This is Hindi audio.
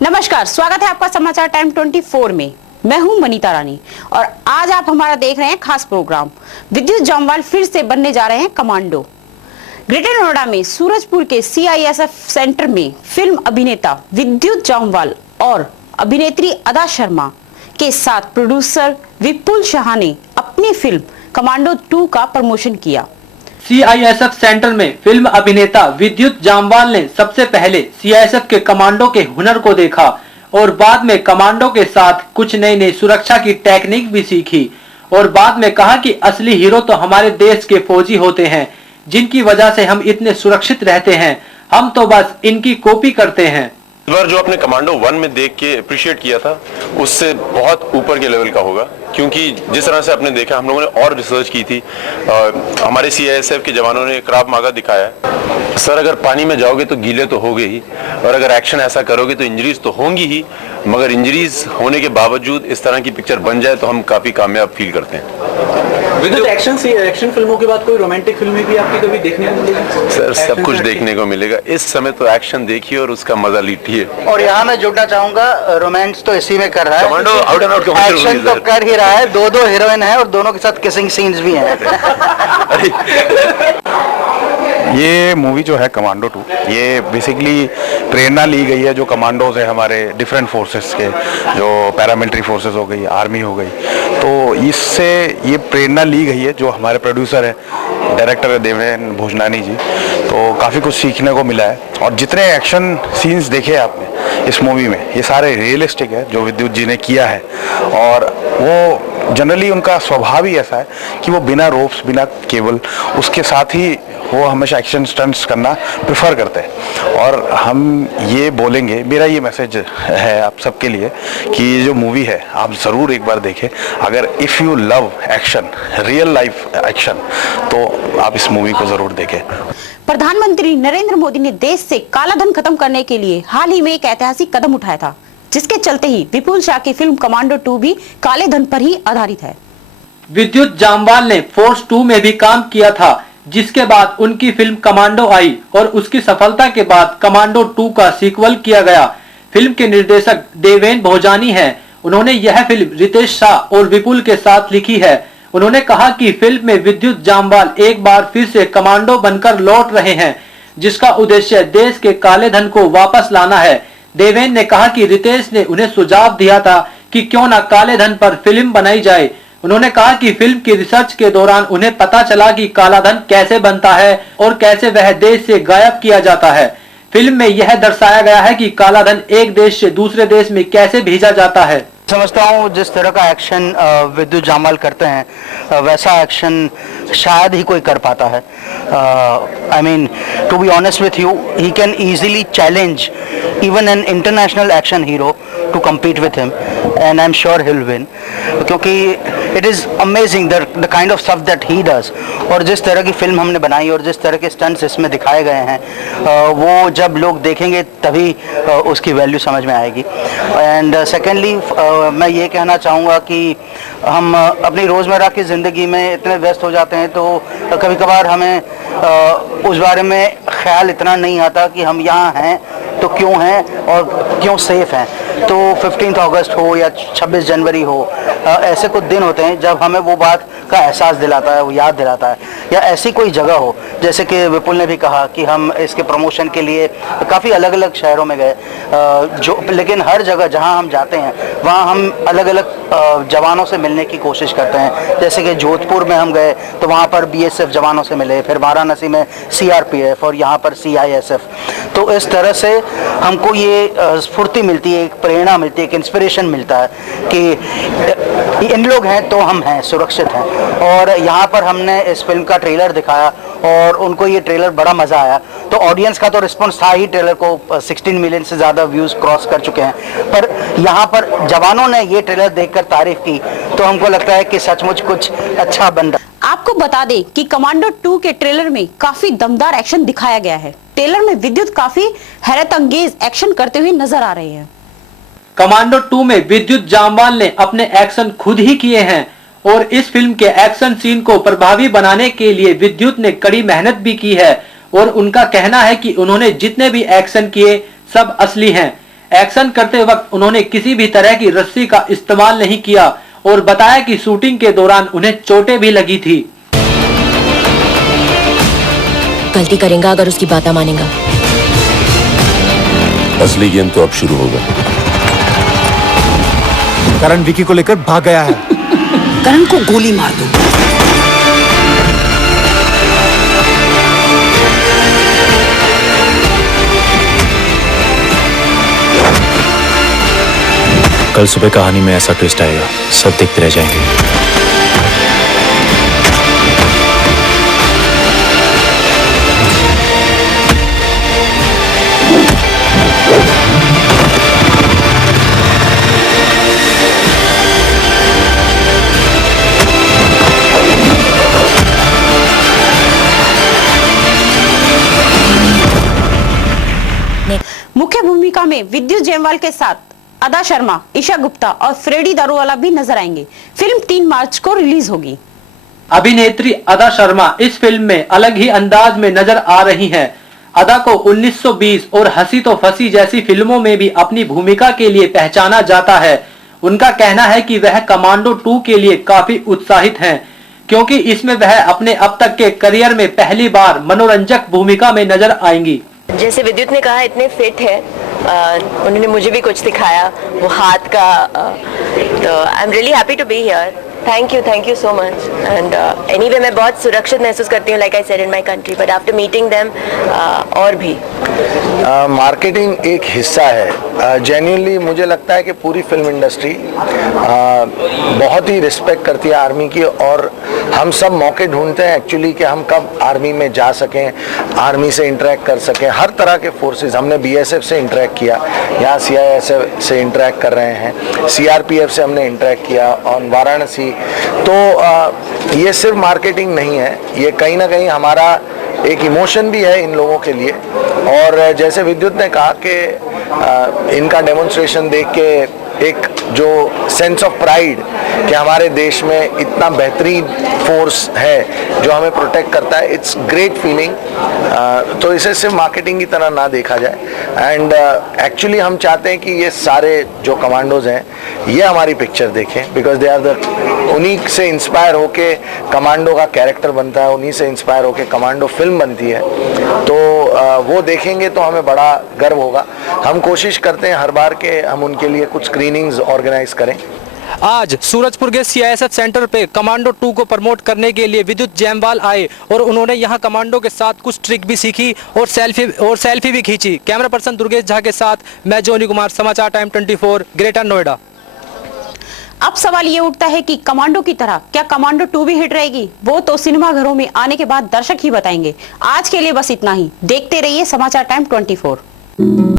नमस्कार, स्वागत है आपका समाचार टाइम 24 में। मैं हूं मनीता रानी और आज आप हमारा देख रहे हैं खास प्रोग्राम। विद्युत जामवाल फिर से बनने जा रहे हैं कमांडो। ग्रेटर नोएडा में सूरजपुर के CISF सेंटर में फिल्म अभिनेता विद्युत जामवाल और अभिनेत्री अदा शर्मा के साथ प्रोड्यूसर विपुल शाह ने अपनी फिल्म कमांडो 2 का प्रमोशन किया। CISF सेंटर में फिल्म अभिनेता विद्युत जामवाल ने सबसे पहले CISF के कमांडो के हुनर को देखा और बाद में कमांडो के साथ कुछ नई सुरक्षा की टेक्निक भी सीखी और बाद में कहा कि असली हीरो तो हमारे देश के फौजी होते हैं, जिनकी वजह से हम इतने सुरक्षित रहते हैं। हम तो बस इनकी कॉपी करते हैं। इस बार जो आपने कमांडो 1 में देख के अप्रिशिएट किया था, उससे बहुत ऊपर के लेवल का होगा, क्योंकि जिस तरह से आपने देखा, हम लोगों ने और रिसर्च की थी। हमारे CISF के जवानों ने क्राव मागा दिखाया है। सर, अगर पानी में जाओगे तो गीले तो होगे ही, और अगर एक्शन ऐसा करोगे तो इंजरीज तो होंगी ही, मगर इंजरीज होने के बावजूद इस तरह की पिक्चर बन जाए तो हम काफी कामयाब फील करते हैं। विद्युत एक्शन फिल्मों के बाद कोई रोमांटिक फिल्में भी आपकी कभी देखने को मिलेगी? सर, सब कुछ देखने को मिलेगा। इस समय तो एक्शन देखिए और उसका मजा लीजिए। और यहाँ मैं जुड़ना चाहूंगा, रोमांस तो इसी में कर रहा है, commando out and out action तो कर ही रहा है। दो हीरोइन है और दोनों के साथ किसिंग सीन्स भी हैं। ये मूवी जो है कमांडो 2, ये बेसिकली प्रेरणा ली गई है जो कमांडोज है हमारे डिफरेंट फोर्सेस के, जो पैरामिलिट्री फोर्सेस हो गई, आर्मी हो गई, तो इससे ये प्रेरणा ली गई है। जो हमारे प्रोड्यूसर है, डायरेक्टर है देवेन भोजनानी जी, तो काफ़ी कुछ सीखने को मिला है। और जितने एक्शन सीन्स देखे आपने इस मूवी में, ये सारे रियलिस्टिक है जो विद्युत जी ने किया है। और वो जनरली उनका स्वभाव ही ऐसा है कि वो बिना रोप्स, बिना केबल, उसके साथ ही वो हमेशा एक्शन स्टंट्स करना प्रेफर करते हैं। और हम ये बोलेंगे, मेरा ये मैसेज है आप सबके लिए कि ये जो मूवी है आप ज़रूर एक बार देखें। अगर if you love action, real life action, तो आप इस मूवी को ज़रूर देखें। प्रधानमंत्री नरेंद्र मोदी ने देश से काला धन खत्म करने के लिए हाल ही में एक ऐतिहासिक कदम उठाया था, जिसके चलते ही विपुल शाह की फिल्म कमांडो 2 भी काले धन पर ही आधारित है। विद्युत जामवाल ने फोर्स 2 में भी काम किया था, जिसके बाद उनकी फिल्म कमांडो आई और उसकी सफलता के बाद कमांडो 2 का सीक्वल किया गया। फिल्म के निर्देशक देवेन भोजानी हैं। उन्होंने यह फिल्म रितेश शाह और विपुल के साथ लिखी है। उन्होंने कहा कि फिल्म में विद्युत जामवाल एक बार फिर से कमांडो बनकर लौट रहे हैं, जिसका उद्देश्य देश के काले धन को वापस लाना है। देवेन ने कहा कि रितेश ने उन्हें सुझाव दिया था कि क्यों न काले धन पर फिल्म बनाई जाए। उन्होंने कहा कि फिल्म की रिसर्च के दौरान उन्हें पता चला कि काला धन कैसे बनता है और कैसे वह देश से गायब किया जाता है। फिल्म में यह दर्शाया गया है कि काला धन एक देश से दूसरे देश में कैसे भेजा जाता है। समझता हूँ जिस तरह का एक्शन विद्युत जामवाल करते हैं, वैसा एक्शन शायद ही कोई कर पाता है। I mean, to be honest with you, he can easily challenge even an international action hero to compete with him, and I'm sure he'll win, क्योंकि it is amazing the kind of stuff that he does। और जिस तरह की फिल्म हमने बनाई और जिस तरह के स्टंट्स इसमें दिखाए गए हैं, वो जब लोग देखेंगे तभी उसकी वैल्यू समझ में आएगी। एंड सेकेंडली मैं ये कहना चाहूँगा कि हम अपनी रोज़मर्रा की ज़िंदगी में इतने व्यस्त हो जाते हैं, तो कभी कभार हमें उस बारे में ख्याल इतना नहीं आता कि हम यहाँ हैं तो क्यों हैं और क्यों सेफ हैं। तो 15 अगस्त हो या 26 जनवरी हो, ऐसे कुछ दिन होते हैं जब हमें वो बात का एहसास दिलाता है, वो याद दिलाता है। या ऐसी कोई जगह हो, जैसे कि विपुल ने भी कहा कि हम इसके प्रमोशन के लिए काफ़ी अलग अलग शहरों में गए, लेकिन हर जगह जहां हम जाते हैं वहां हम अलग अलग जवानों से मिलने की कोशिश करते हैं। जैसे कि जोधपुर में हम गए तो वहां पर BSF जवानों से मिले, फिर वाराणसी में CRPF और यहाँ पर CISF। तो इस तरह से हमको ये स्फूर्ति मिलती है, एक प्रेरणा मिलती है, एक इंस्पिरेशन मिलता है कि इन लोग हैं तो हम हैं, सुरक्षित हैं। और यहाँ पर हमने इस फिल्म का ट्रेलर दिखाया और उनको ये ट्रेलर बड़ा मज़ा आया। तो ऑडियंस का तो रिस्पॉन्स था ही, ट्रेलर को 16 मिलियन से ज़्यादा व्यूज़ क्रॉस कर चुके हैं। पर यहाँ पर जवानों ने ये ट्रेलर देखकर तारीफ की, तो हमको लगता है कि सचमुच कुछ अच्छा बन रहा है। आपको बता दें कि कमांडो 2 के ट्रेलर में काफी दमदार एक्शन दिखाया गया है। ट्रेलर में विद्युत काफी हैरत अंगेज एक्शन करते हुए नजर आ रहे हैं। कमांडो 2 में विद्युत जामवाल ने अपने एक्शन खुद ही किए हैं और इस फिल्म के एक्शन सीन को प्रभावी बनाने के लिए विद्युत ने कड़ी मेहनत भी की है और उनका कहना है कि उन्होंने जितने भी एक्शन किए सब असली हैं। एक्शन करते वक्त उन्होंने किसी भी तरह की रस्सी का इस्तेमाल नहीं किया और बताया कि शूटिंग के दौरान उन्हें चोटें भी लगी थी। गलती करेगा अगर उसकी बात ना मानेगा। असली गेम तो अब शुरू होगा। करण विकी को लेकर भाग गया है। करण को गोली मार दो। कल सुबह कहानी में ऐसा ट्विस्ट आएगा, सब देखते रह जाएंगे। मुख्य भूमिका में विद्युत जयसवाल के साथ अदा शर्मा, ईशा गुप्ता और फ्रेडी दारूवाला भी नजर आएंगे। फिल्म 3 मार्च को रिलीज होगी। अभिनेत्री अदा शर्मा इस फिल्म में अलग ही अंदाज में नजर आ रही हैं। अदा को 1920 और हंसी तो फंसी जैसी फिल्मों में भी अपनी भूमिका के लिए पहचाना जाता है। उनका कहना है कि वह कमांडो 2 के लिए काफी उत्साहित हैं, क्योंकि इसमें वह अपने अब तक के करियर में पहली बार मनोरंजक भूमिका में नजर आएंगी। जैसे विद्युत ने कहा, इतने फिट है, उन्होंने मुझे भी कुछ सिखाया वो हाथ का, तो I am really happy to be here. Thank you so much. And anyway मैं बहुत सुरक्षित महसूस करती हूँ, like I said in my country, but after meeting them और भी। मार्केटिंग एक हिस्सा है। जेन्युइनली मुझे लगता है कि पूरी फिल्म इंडस्ट्री बहुत ही रिस्पेक्ट करती है आर्मी की, और हम सब मौके ढूंढते हैं एक्चुअली कि हम कब आर्मी में जा सकें, आर्मी से इंटरेक्ट कर सकें। हर तरह के फोर्सेस, हमने बीएसएफ से इंटरेक्ट किया, यहाँ सीआईएसएफ से इंटरेक्ट कर रहे हैं, सीआरपीएफ से हमने इंटरेक्ट किया और वाराणसी। तो ये सिर्फ मार्केटिंग नहीं है, ये कहीं ना कहीं हमारा एक इमोशन भी है इन लोगों के लिए। और जैसे विद्युत ने कहा कि इनका डेमोन्स्ट्रेशन देख के एक जो सेंस ऑफ प्राइड कि हमारे देश में इतना बेहतरीन फोर्स है जो हमें प्रोटेक्ट करता है, इट्स ग्रेट फीलिंग। तो इसे सिर्फ मार्केटिंग की तरह ना देखा जाए। एंड एक्चुअली हम चाहते हैं कि ये सारे जो कमांडोज हैं ये हमारी पिक्चर देखें, बिकॉज दे आर द, उन्हीं से इंस्पायर होके कमांडो का कैरेक्टर बनता है, उन्हीं से इंस्पायर होके कमांडो फिल्म बनती है। तो वो देखेंगे तो हमें बड़ा गर्व होगा। हम कोशिश करते हैं हर बार के हम उनके लिए कुछ स्क्रीनिंग्स ऑर्गेनाइज करें। आज सूरजपुर के सीआईएसएफ सेंटर पे कमांडो 2 को प्रमोट करने के लिए विद्युत जयसवाल आए और उन्होंने यहां कमांडो के साथ कुछ ट्रिक भी सीखी और सेल्फी भी खींची। कैमरा पर्सन दुर्गेश झा के साथ मैं जोनी कुमार, समाचार टाइम 24, ग्रेटर नोएडा। अब सवाल ये उठता है कि कमांडो की तरह क्या कमांडो 2 भी हिट रहेगी? वो तो सिनेमा घरों में आने के बाद दर्शक ही बताएंगे। आज के लिए बस इतना ही। देखते रहिए समाचार टाइम 24।